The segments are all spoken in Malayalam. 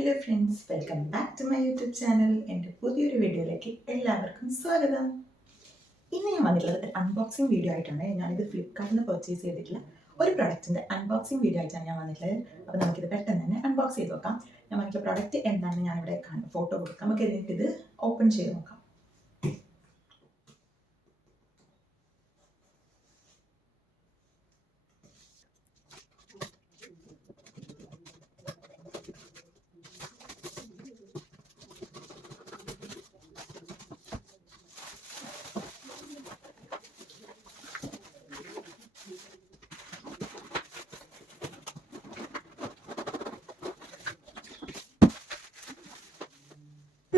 Hello friends, welcome back to my YouTube channel. എൻ്റെ പുതിയൊരു വീഡിയോയിലേക്ക് എല്ലാവർക്കും സ്വാഗതം. ഇന്ന് ഞാൻ വന്നിട്ടുള്ളത് ഒരു അൺബോക്സിങ് വീഡിയോ ആയിട്ടാണ്. ഞാനിത് ഫ്ലിപ്കാർട്ടിൽ നിന്ന് പർച്ചേസ് ചെയ്തിട്ടുള്ള ഒരു പ്രൊഡക്റ്റിൻ്റെ അൺബോക്സിങ് വീഡിയോ ആയിട്ടാണ് ഞാൻ വന്നിട്ടുള്ളത്. അപ്പോൾ നമുക്കിത് പെട്ടെന്ന് തന്നെ അൺബോക്സ് ചെയ്ത് നോക്കാം. ഞാൻ വന്നിട്ടുള്ള പ്രൊഡക്റ്റ് എന്താണെന്ന് ഞാനിവിടെ ഫോട്ടോ കൊടുക്കാം. നമുക്ക് എന്നിട്ട് ഇത് ഓപ്പൺ ചെയ്ത് നോക്കാം.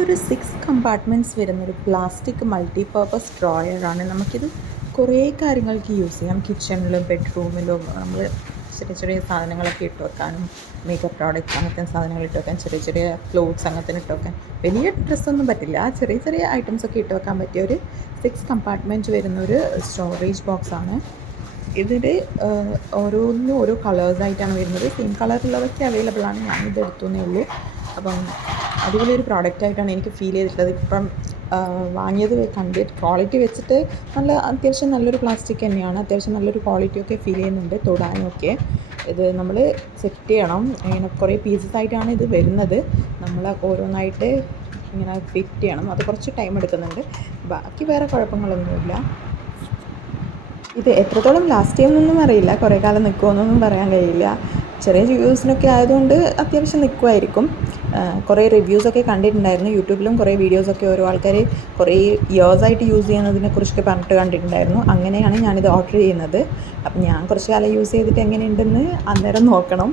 ഒരു 6 കമ്പാർട്ട്മെൻറ്റ്സ് വരുന്നൊരു പ്ലാസ്റ്റിക് മൾട്ടിപർപ്പസ് ഡ്രോയറാണ്. നമുക്കിത് കുറേ കാര്യങ്ങൾക്ക് യൂസ് ചെയ്യാം. കിച്ചണിലും ബെഡ്റൂമിലും നമ്മൾ ചെറിയ ചെറിയ സാധനങ്ങളൊക്കെ ഇട്ട് വെക്കാനും, മേക്കപ്പ് പ്രോഡക്റ്റ്സ് അങ്ങനത്തെ സാധനങ്ങൾ ഇട്ട് വെക്കാൻ, ചെറിയ ചെറിയ ക്ലോത്ത്സ് അങ്ങനത്തെ ഇട്ട് വെക്കാൻ, വലിയ ഡ്രസ്സൊന്നും പറ്റില്ല, ചെറിയ ചെറിയ ഐറ്റംസൊക്കെ ഇട്ട് വെക്കാൻ പറ്റിയ ഒരു 6 കമ്പാർട്ട്മെൻറ്റ് വരുന്നൊരു സ്റ്റോറേജ് ബോക്സാണ്. ഇതിൽ ഓരോന്നിനും ഓരോ കളേഴ്സായിട്ടാണ് വരുന്നത്. സെയിം കളറുള്ളതൊക്കെ അവൈലബിൾ ആണ്. ഞാനിത് എടുത്തുവെന്നേ ഉള്ളൂ. അപ്പം അടിപൊളിയൊരു പ്രോഡക്റ്റായിട്ടാണ് എനിക്ക് ഫീൽ ചെയ്തിട്ടുള്ളത്. ഇപ്പം വാങ്ങിയത് കണ്ടിട്ട് ക്വാളിറ്റി വെച്ചിട്ട് അത്യാവശ്യം നല്ലൊരു പ്ലാസ്റ്റിക് തന്നെയാണ്. അത്യാവശ്യം നല്ലൊരു ക്വാളിറ്റിയൊക്കെ ഫീൽ ചെയ്യുന്നുണ്ട് തൊടാനൊക്കെ. ഇത് നമ്മൾ സെറ്റ് ചെയ്യണം. ഇങ്ങനെ കുറേ പീസസ് ആയിട്ടാണ് ഇത് വരുന്നത്. നമ്മൾ ഓരോന്നായിട്ട് ഇങ്ങനെ ഫിറ്റ് ചെയ്യണം. അത് കുറച്ച് ടൈം എടുക്കുന്നുണ്ട്. ബാക്കി വേറെ കുഴപ്പങ്ങളൊന്നുമില്ല. ഇത് എത്രത്തോളം ലാസ്റ്റ് ചെയ്യുമെന്നൊന്നും അറിയില്ല. കുറേ കാലം നിൽക്കുമെന്നൊന്നും പറയാൻ കഴിയില്ല. ചെറിയ യൂസിനൊക്കെ ആയതുകൊണ്ട് അത്യാവശ്യം നിൽക്കുമായിരിക്കും. കുറേ റിവ്യൂസൊക്കെ കണ്ടിട്ടുണ്ടായിരുന്നു. യൂട്യൂബിലും കുറേ വീഡിയോസൊക്കെ ഓരോ ആൾക്കാർ കുറേ ഇയേഴ്സായിട്ട് യൂസ് ചെയ്യുന്നതിനെക്കുറിച്ചൊക്കെ പറഞ്ഞിട്ട് കണ്ടിട്ടുണ്ടായിരുന്നു. അങ്ങനെയാണ് ഞാനിത് ഓർഡർ ചെയ്യുന്നത്. അപ്പം ഞാൻ കുറച്ച് കാലം യൂസ് ചെയ്തിട്ട് എങ്ങനെയുണ്ടെന്ന് അന്നേരം നോക്കണം.